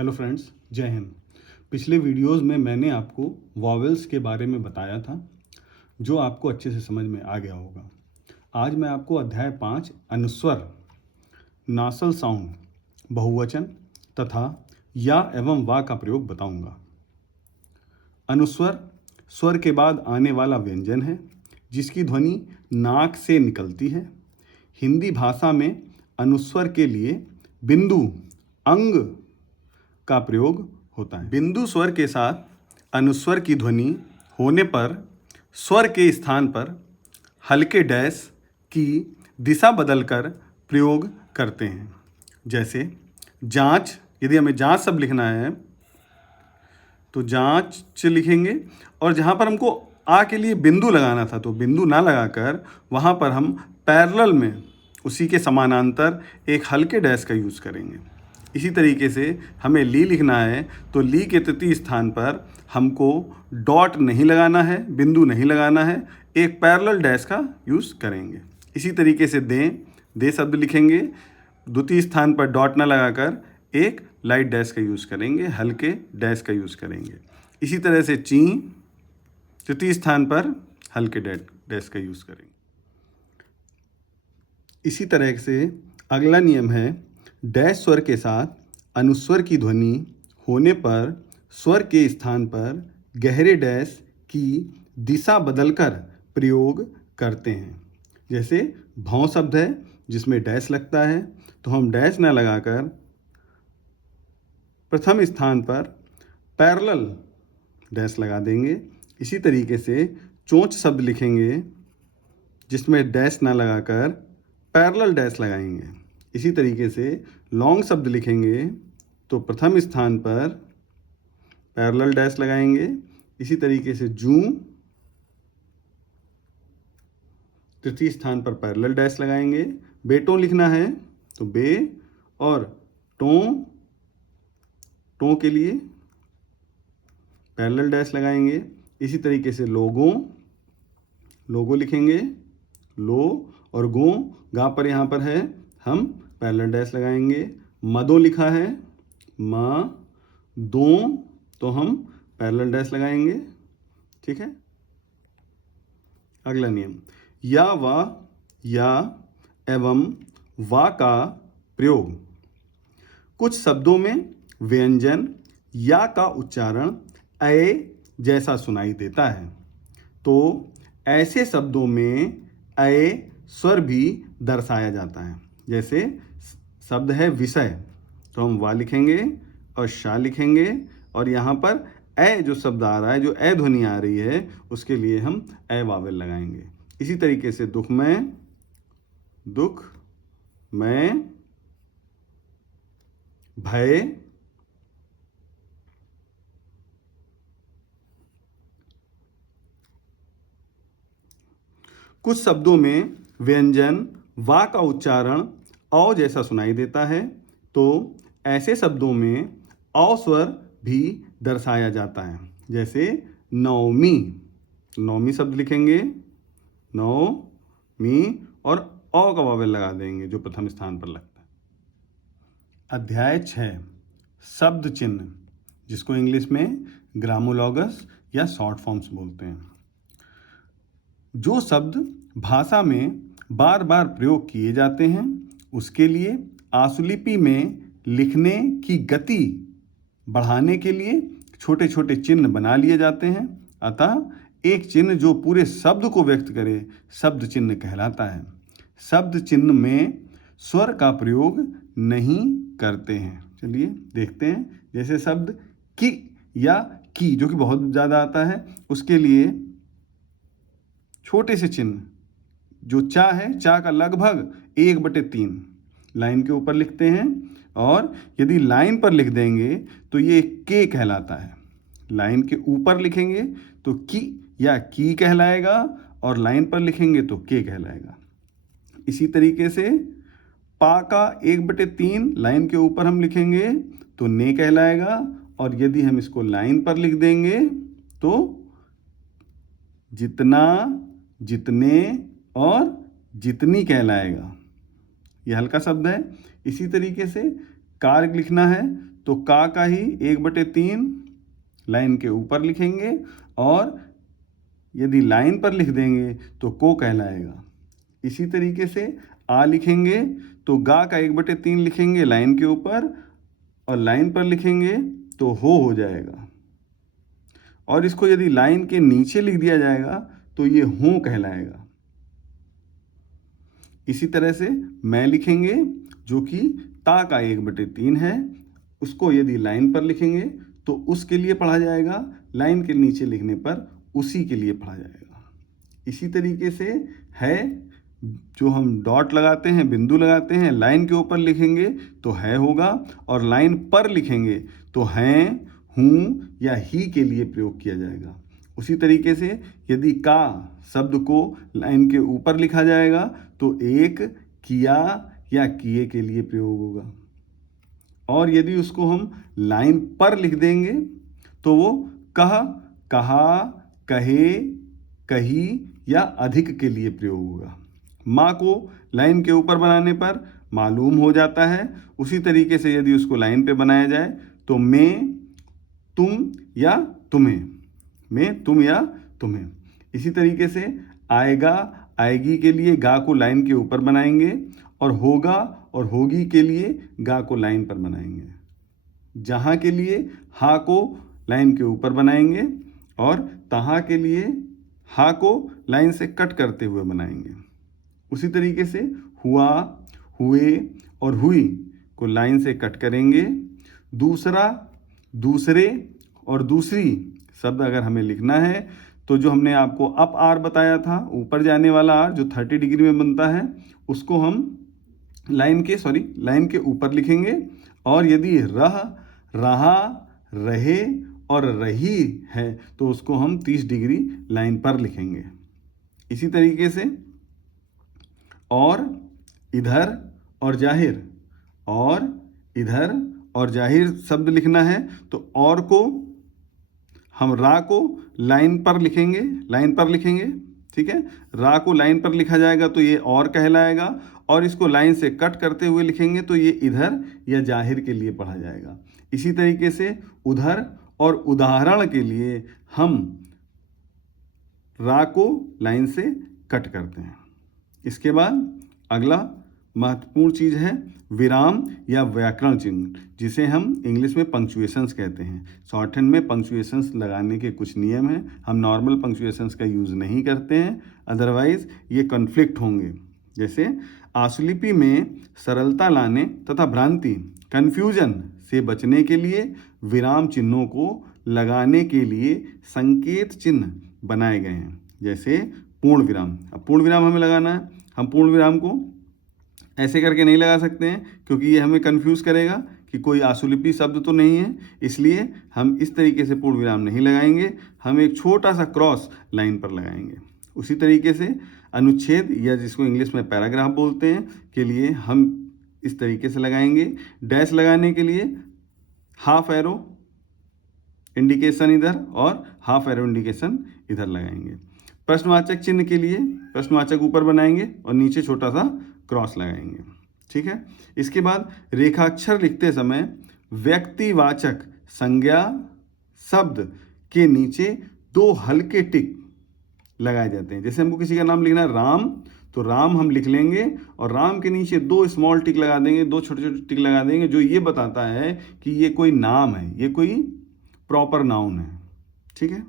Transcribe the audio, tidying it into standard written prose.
Hello friends, जय हिंद। पिछले videos में मैंने आपको वॉवेल्स के बारे में बताया था, जो आपको अच्छे से समझ में आ गया होगा। आज मैं आपको अध्याय 5 अनुस्वर, नासल साउंड, बहुवचन तथा या एवं वा का प्रयोग बताऊंगा। अनुस्वर स्वर के बाद आने वाला व्यंजन है, जिसकी ध्वनि नाक से निकलती है। हिंदी भाषा में अनुस्वर के लिए बिंदु अंग का प्रयोग होता है। बिंदु स्वर के साथ अनुस्वर की ध्वनि होने पर स्वर के स्थान पर हल्के डैश की दिशा बदलकर प्रयोग करते हैं। जैसे जांच, यदि हमें जांच शब्द लिखना है तो जांच लिखेंगे, और जहाँ पर हमको आ के लिए बिंदु लगाना था तो बिंदु ना लगाकर वहाँ पर हम पैरेलल में उसी के समानांतर एक हल्के डैश का यूज़ करेंगे। इसी तरीके से हमें ली लिखना है तो ली के तृतीय स्थान पर हमको डॉट नहीं लगाना है, बिंदु नहीं लगाना है, एक पैरेलल डैश का यूज़ करेंगे। इसी तरीके से दे शब्द लिखेंगे, द्वितीय स्थान पर डॉट ना लगाकर एक लाइट डैश का यूज़ करेंगे, हल्के डैश का यूज़ करेंगे। इसी तरह से ची, तृतीय स्थान पर हल्के डैश का यूज़ करेंगे। इसी तरह से अगला नियम है, डैश स्वर के साथ अनुस्वर की ध्वनि होने पर स्वर के स्थान पर गहरे डैश की दिशा बदलकर प्रयोग करते हैं। जैसे भौं शब्द है जिसमें डैश लगता है, तो हम डैश न लगाकर प्रथम स्थान पर पैरेलल डैश लगा देंगे। इसी तरीके से चोंच शब्द लिखेंगे जिसमें डैश न लगाकर पैरेलल डैश लगाएंगे। इसी तरीके से लॉन्ग शब्द लिखेंगे तो प्रथम स्थान पर पैरेलल डैश लगाएंगे। इसी तरीके से जूं, तृतीय स्थान पर पैरेलल डैश लगाएंगे। बेटों लिखना है तो बे और टों के लिए पैरेलल डैश लगाएंगे। इसी तरीके से लोगो लिखेंगे, लो और गो, गा पर यहाँ पर है, हम पैरेलल डैश लगाएंगे। मदों लिखा है, म दो, तो हम पैरेलल डैश लगाएंगे। ठीक है। अगला नियम, या एवं वा का प्रयोग। कुछ शब्दों में व्यंजन या का उच्चारण ए जैसा सुनाई देता है, तो ऐसे शब्दों में ए स्वर भी दर्शाया जाता है। जैसे शब्द है विषय, तो हम वा लिखेंगे और शा लिखेंगे, और यहाँ पर ए जो शब्द आ रहा है, जो ए ध्वनि आ रही है, उसके लिए हम ए वावेल लगाएंगे। इसी तरीके से दुख में भय, कुछ शब्दों में व्यंजन वा का उच्चारण औ जैसा सुनाई देता है, तो ऐसे शब्दों में औ स्वर भी दर्शाया जाता है। जैसे नौमी शब्द लिखेंगे, नौमी, और औ का वावेल लगा देंगे जो प्रथम स्थान पर लगता है। अध्याय 6 शब्द चिन्ह, जिसको इंग्लिश में ग्रामोलॉगस या शॉर्ट फॉर्म्स बोलते हैं। जो शब्द भाषा में बार बार प्रयोग किए जाते हैं, उसके लिए आशुलिपि में लिखने की गति बढ़ाने के लिए छोटे छोटे चिन्ह बना लिए जाते हैं। अतः एक चिन्ह जो पूरे शब्द को व्यक्त करे शब्द चिन्ह कहलाता है। शब्द चिन्ह में स्वर का प्रयोग नहीं करते हैं। चलिए देखते हैं। जैसे शब्द की या की, जो कि बहुत ज़्यादा आता है, उसके लिए छोटे से चिन्ह, जो चा है, चा का लगभग 1/3 लाइन के ऊपर लिखते हैं, और यदि लाइन पर लिख देंगे तो ये के कहलाता है। लाइन के ऊपर लिखेंगे तो की या की कहलाएगा, और लाइन पर लिखेंगे तो के कहलाएगा। इसी तरीके से पा का 1/3 लाइन के ऊपर हम लिखेंगे तो ने कहलाएगा, और यदि हम इसको लाइन पर लिख देंगे तो जितना, जितने और जितनी कहलाएगा। यह हल्का शब्द है। इसी तरीके से कार लिखना है तो का ही 1/3 लाइन के ऊपर लिखेंगे, और यदि लाइन पर लिख देंगे तो को कहलाएगा। इसी तरीके से आ लिखेंगे तो गा का 1/3 लिखेंगे लाइन के ऊपर, और लाइन पर लिखेंगे तो हो जाएगा। और इसको यदि लाइन के नीचे लिख दिया जाएगा तो ये हो कहलाएगा। इसी तरह से मैं लिखेंगे जो कि ता का 1/3 है, उसको यदि लाइन पर लिखेंगे तो उसके लिए पढ़ा जाएगा, लाइन के नीचे लिखने पर उसी के लिए पढ़ा जाएगा। इसी तरीके से है, जो हम डॉट लगाते हैं, बिंदु लगाते हैं, लाइन के ऊपर लिखेंगे तो है होगा, और लाइन पर लिखेंगे तो हैं, हूँ या ही के लिए प्रयोग किया जाएगा। उसी तरीके से यदि का शब्द को लाइन के ऊपर लिखा जाएगा तो एक, किया या किए के लिए प्रयोग होगा, और यदि उसको हम लाइन पर लिख देंगे तो वो कह, कहा, कहे, कही या अधिक के लिए प्रयोग होगा। माँ को लाइन के ऊपर बनाने पर मालूम हो जाता है। उसी तरीके से यदि उसको लाइन पे बनाया जाए तो मैं, तुम या तुम्हें, मैं, तुम या तुम्हें। इसी तरीके से आएगा, आएगी के लिए गा को लाइन के ऊपर बनाएंगे, और होगा और होगी के लिए गा को लाइन पर बनाएंगे। जहाँ के लिए हा को लाइन के ऊपर बनाएंगे, और तहाँ के लिए हा को लाइन से कट करते हुए बनाएंगे। उसी तरीके से हुआ, हुए और हुई को लाइन से कट करेंगे। दूसरा, दूसरे और दूसरी शब्द अगर हमें लिखना है तो जो हमने आपको अप आर बताया था, ऊपर जाने वाला आर जो 30 डिग्री में बनता है, उसको हम लाइन के ऊपर लिखेंगे। और यदि रह, रहा, रहे और रही है तो उसको हम 30 डिग्री लाइन पर लिखेंगे। इसी तरीके से और, इधर और जाहिर, और इधर और जाहिर शब्द लिखना है तो और को हम रा को लाइन पर लिखेंगे, ठीक है। रा को लाइन पर लिखा जाएगा तो ये और कहलाएगा, और इसको लाइन से कट करते हुए लिखेंगे तो ये इधर या जाहिर के लिए पढ़ा जाएगा। इसी तरीके से उधर और उदाहरण के लिए हम रा को लाइन से कट करते हैं। इसके बाद अगला महत्वपूर्ण चीज़ है विराम या व्याकरण चिन्ह, जिसे हम इंग्लिश में पंक्चुएशंस कहते हैं। शॉर्ट हैंड में पंक्चुएशंस लगाने के कुछ नियम हैं। हम नॉर्मल पंक्चुएशंस का यूज़ नहीं करते हैं, अदरवाइज ये कॉन्फ्लिक्ट होंगे। जैसे आशुलिपि में सरलता लाने तथा भ्रांति, कन्फ्यूजन से बचने के लिए विराम चिन्हों को लगाने के लिए संकेत चिन्ह बनाए गए हैं। जैसे पूर्ण विराम, अब पूर्ण विराम हमें लगाना है, हम पूर्ण विराम को ऐसे करके नहीं लगा सकते हैं क्योंकि ये हमें कंफ्यूज करेगा कि कोई आशुलिपि शब्द तो नहीं है, इसलिए हम इस तरीके से पूर्ण विराम नहीं लगाएंगे, हम एक छोटा सा क्रॉस लाइन पर लगाएंगे। उसी तरीके से अनुच्छेद या जिसको इंग्लिश में पैराग्राफ बोलते हैं के लिए हम इस तरीके से लगाएंगे। डैश लगाने के लिए हाफ एरो इंडिकेशन इधर और हाफ एरो इंडिकेशन इधर लगाएंगे। प्रश्नवाचक चिन्ह के लिए प्रश्नवाचक ऊपर बनाएंगे और नीचे छोटा सा क्रॉस लगाएंगे, ठीक है। इसके बाद रेखाक्षर लिखते समय व्यक्तिवाचक संज्ञा शब्द के नीचे 2 हल्के टिक लगाए जाते हैं। जैसे हमको किसी का नाम लिखना है राम, तो राम हम लिख लेंगे और राम के नीचे 2 स्मॉल टिक लगा देंगे, 2 छोटे छोटे टिक लगा देंगे, जो ये बताता है कि ये कोई नाम है, ये कोई प्रॉपर नाउन है, ठीक है।